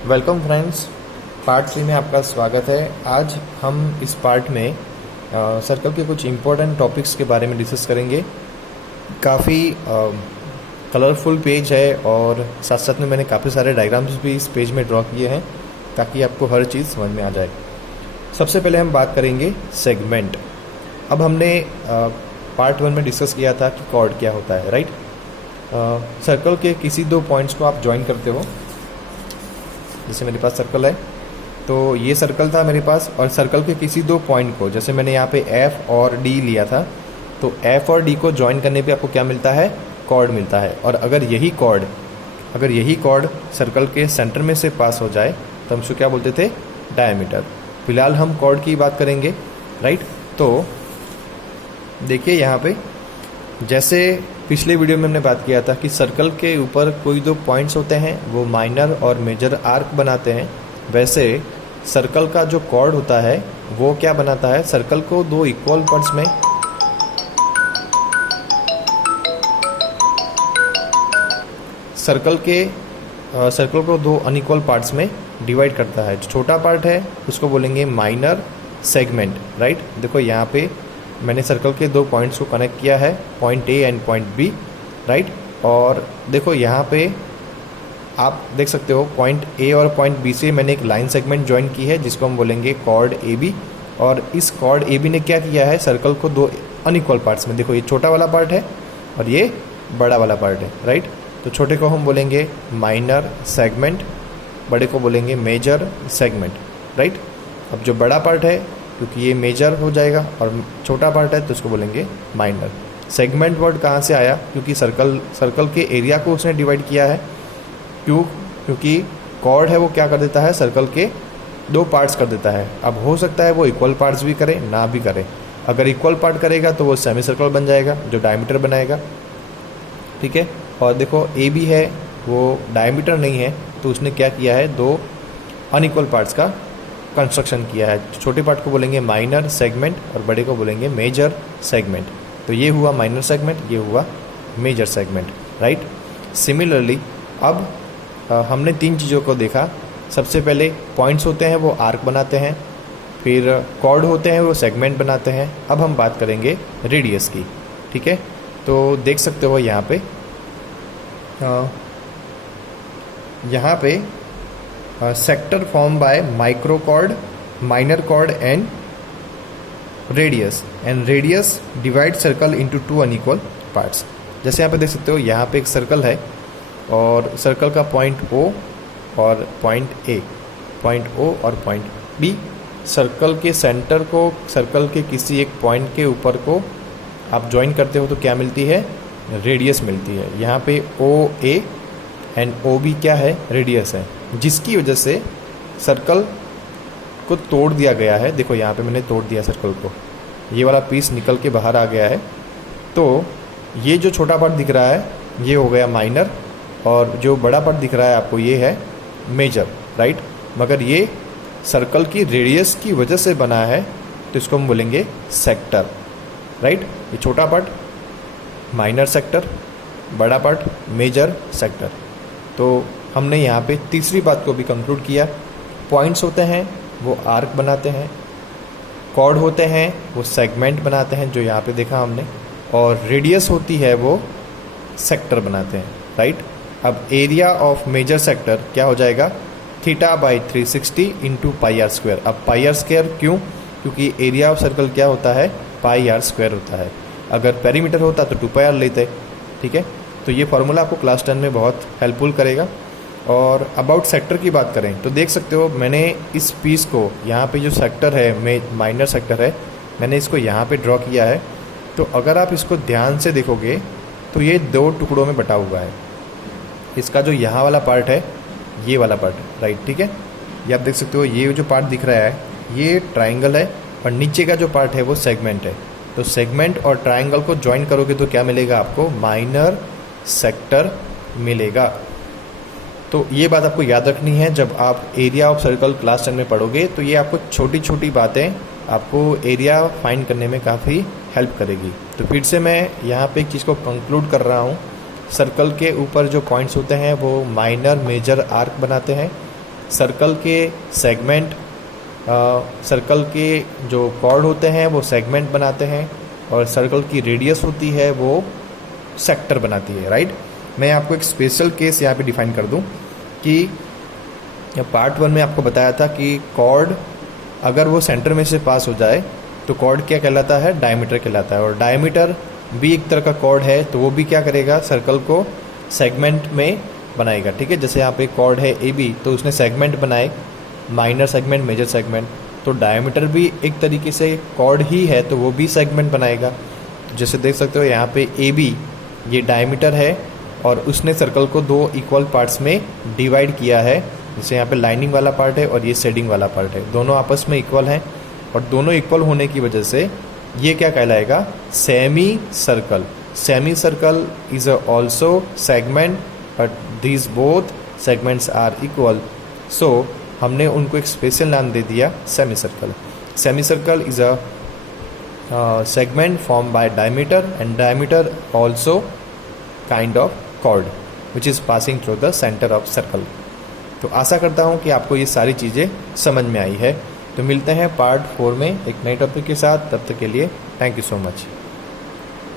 Welcome friends, part 3 में आपका स्वागत है। आज हम इस पार्ट में सर्कल के कुछ इम्पोर्टेंट टॉपिक्स के बारे में डिस्कस करेंगे। काफ़ी कलरफुल पेज है और साथ साथ में मैंने काफ़ी सारे डायग्राम्स भी इस पेज में ड्रॉ किए हैं ताकि आपको हर चीज़ समझ में आ जाए। सबसे पहले हम बात करेंगे सेगमेंट। अब हमने पार्ट 1 में डिस्कस किया था कि कॉर्ड क्या होता है, राइट। सर्कल के किसी दो पॉइंट्स को आप ज्वाइन करते हो। जैसे मेरे पास सर्कल है, तो ये सर्कल था मेरे पास, और सर्कल के किसी दो पॉइंट को, जैसे मैंने यहाँ पे F और D लिया था, तो F और D को ज्वाइन करने पे आपको क्या मिलता है? कॉर्ड मिलता है। और अगर यही कॉर्ड सर्कल के सेंटर में से पास हो जाए तो हम उसको क्या बोलते थे? डायमीटर। फिलहाल हम कॉर्ड की बात करेंगे, राइट। तो देखिए यहाँ पे, जैसे पिछले वीडियो में हमने बात किया था कि सर्कल के ऊपर कोई दो पॉइंट्स होते हैं वो माइनर और मेजर आर्क बनाते हैं, वैसे सर्कल का जो कॉर्ड होता है वो क्या बनाता है? सर्कल को दो इक्वल पार्ट्स में सर्कल को दो अनइक्वल पार्ट्स में डिवाइड करता है। जो छोटा पार्ट है उसको बोलेंगे माइनर सेगमेंट, राइट। देखो यहाँ पे मैंने सर्कल के दो पॉइंट्स को कनेक्ट किया है, point A and point B, right. और देखो यहाँ पे आप देख सकते हो पॉइंट ए और पॉइंट बी से मैंने एक लाइन सेगमेंट ज्वाइन की है जिसको हम बोलेंगे कॉर्ड ए बी। और इस कॉर्ड ए बी ने क्या किया है? सर्कल को दो अनइक्वल पार्ट्स में, देखो ये छोटा वाला पार्ट है और ये बड़ा वाला पार्ट है, राइट। तो छोटे को हम बोलेंगे माइनर सेगमेंट, बड़े को बोलेंगे मेजर सेगमेंट, राइट। अब जो बड़ा पार्ट है, क्योंकि ये मेजर हो जाएगा, और छोटा पार्ट है तो उसको बोलेंगे माइनर। सेगमेंट वर्ड कहाँ से आया? क्योंकि सर्कल के एरिया को उसने डिवाइड किया है। क्योंकि कॉर्ड है वो क्या कर देता है? सर्कल के दो पार्ट्स कर देता है। अब हो सकता है वो इक्वल पार्ट्स भी करे, ना भी करे। अगर इक्वल पार्ट करेगा तो वो सेमी सर्कल बन जाएगा जो डायमीटर बनाएगा, ठीक है। और देखो ए बी है, वो डायमीटर नहीं है, तो उसने क्या किया है? दो अनइक्वल पार्ट्स का कंस्ट्रक्शन किया है। छोटे पार्ट को बोलेंगे माइनर सेगमेंट और बड़े को बोलेंगे मेजर सेगमेंट। तो ये हुआ माइनर सेगमेंट, ये हुआ मेजर सेगमेंट, राइट। सिमिलरली अब हमने तीन चीज़ों को देखा। सबसे पहले पॉइंट्स होते हैं वो आर्क बनाते हैं, फिर कॉर्ड होते हैं वो सेगमेंट बनाते हैं। अब हम बात करेंगे रेडियस की, ठीक है। तो देख सकते हो यहाँ पे sector form by micro chord, minor chord and radius divide circle into two unequal parts. जैसे यहाँ पे देख सकते हो, यहाँ पे एक सर्कल है और सर्कल का पॉइंट ओ और पॉइंट ए, पॉइंट ओ और पॉइंट बी। सर्कल के सेंटर को सर्कल के किसी एक पॉइंट के ऊपर को आप ज्वाइन करते हो तो क्या मिलती है? रेडियस मिलती है। यहाँ पे ओ ए एंड ओ बी क्या है? रेडियस है, जिसकी वजह से सर्कल को तोड़ दिया गया है। देखो यहाँ पे मैंने तोड़ दिया सर्कल को, ये वाला पीस निकल के बाहर आ गया है। तो ये जो छोटा पार्ट दिख रहा है ये हो गया माइनर, और जो बड़ा पार्ट दिख रहा है आपको ये है मेजर, राइट। मगर ये सर्कल की रेडियस की वजह से बना है, तो इसको हम बोलेंगे सेक्टर, राइट। ये छोटा पार्ट माइनर सेक्टर, बड़ा पार्ट मेजर सेक्टर। तो हमने यहाँ पे तीसरी बात को भी कंक्लूड किया। पॉइंट्स होते हैं वो आर्क बनाते हैं, कॉर्ड होते हैं वो सेगमेंट बनाते हैं जो यहाँ पे देखा हमने, और रेडियस होती है वो सेक्टर बनाते हैं, राइट। अब एरिया ऑफ मेजर सेक्टर क्या हो जाएगा? θ/360 इंटू पाई आर स्क्वायर। अब पाई आर स्क्वायर क्यों? क्योंकि एरिया ऑफ सर्कल क्या होता है? पाई आर स्क्वायर होता है। अगर पेरीमीटर होता तो 2 पाई आर लेते, ठीक है। तो ये फार्मूला आपको क्लास 10 में बहुत हेल्पफुल करेगा। और अबाउट सेक्टर की बात करें तो देख सकते हो मैंने इस पीस को, यहाँ पे जो सेक्टर है, माइनर सेक्टर है, मैंने इसको यहाँ पे ड्रॉ किया है। तो अगर आप इसको ध्यान से देखोगे तो ये दो टुकड़ों में बटा हुआ है। इसका जो यहाँ वाला पार्ट है, ये वाला पार्ट, राइट, ठीक है। ये आप देख सकते हो, ये जो पार्ट दिख रहा है ये ट्राइंगल है, और नीचे का जो पार्ट है वो सेगमेंट है। तो सेगमेंट और ट्राइंगल को ज्वाइन करोगे तो क्या मिलेगा आपको? माइनर सेक्टर मिलेगा। तो ये बात आपको याद रखनी है जब आप एरिया ऑफ सर्कल क्लास 10 में पढ़ोगे, तो ये आपको छोटी छोटी बातें आपको एरिया फाइंड करने में काफ़ी हेल्प करेगी। तो फिर से मैं यहाँ पे एक चीज़ को कंक्लूड कर रहा हूँ। सर्कल के ऊपर जो पॉइंट्स होते हैं वो माइनर मेजर आर्क बनाते हैं, सर्कल के सेगमेंट, सर्कल के जो कॉर्ड होते हैं वो सेगमेंट बनाते हैं, और सर्कल की रेडियस होती है वो सेक्टर बनाती है, राइट। मैं आपको एक स्पेशल केस यहाँ पे डिफाइन कर दूँ कि पार्ट 1 में आपको बताया था कि कॉर्ड अगर वो सेंटर में से पास हो जाए तो कॉर्ड क्या कहलाता है, डायमीटर कहलाता है। और डायमीटर भी एक तरह का कॉर्ड है, तो वो भी क्या करेगा, सर्कल को सेगमेंट में बनाएगा, ठीक है। जैसे यहाँ पे कॉर्ड है AB, तो उसने सेगमेंट बनाए, माइनर सेगमेंट, मेजर सेगमेंट, तो डायमीटर भी एक तरीके से कॉर्ड ही है, तो वो भी सेगमेंट बनाएगा। जैसे देख सकते हो यहाँ पे AB ये डायमीटर है और उसने सर्कल को 2 इक्वल पार्ट्स में डिवाइड किया है। जैसे यहाँ पे लाइनिंग वाला पार्ट है और ये शेडिंग वाला पार्ट है, दोनों आपस में इक्वल हैं, और दोनों इक्वल होने की वजह से ये क्या कहलाएगा, semi circle. Semi circle is also segment, but these both segments are equal, so हमने उनको एक स्पेशल नाम दे दिया semi circle. Semi circle is a segment formed by diameter, and diameter also kind of chord which is passing through the center of circle। तो आशा करता हूँ कि आपको ये सारी चीज़ें समझ में आई है। तो मिलते हैं पार्ट 4 में एक नए टॉपिक के साथ, तब तक के लिए थैंक यू सो मच।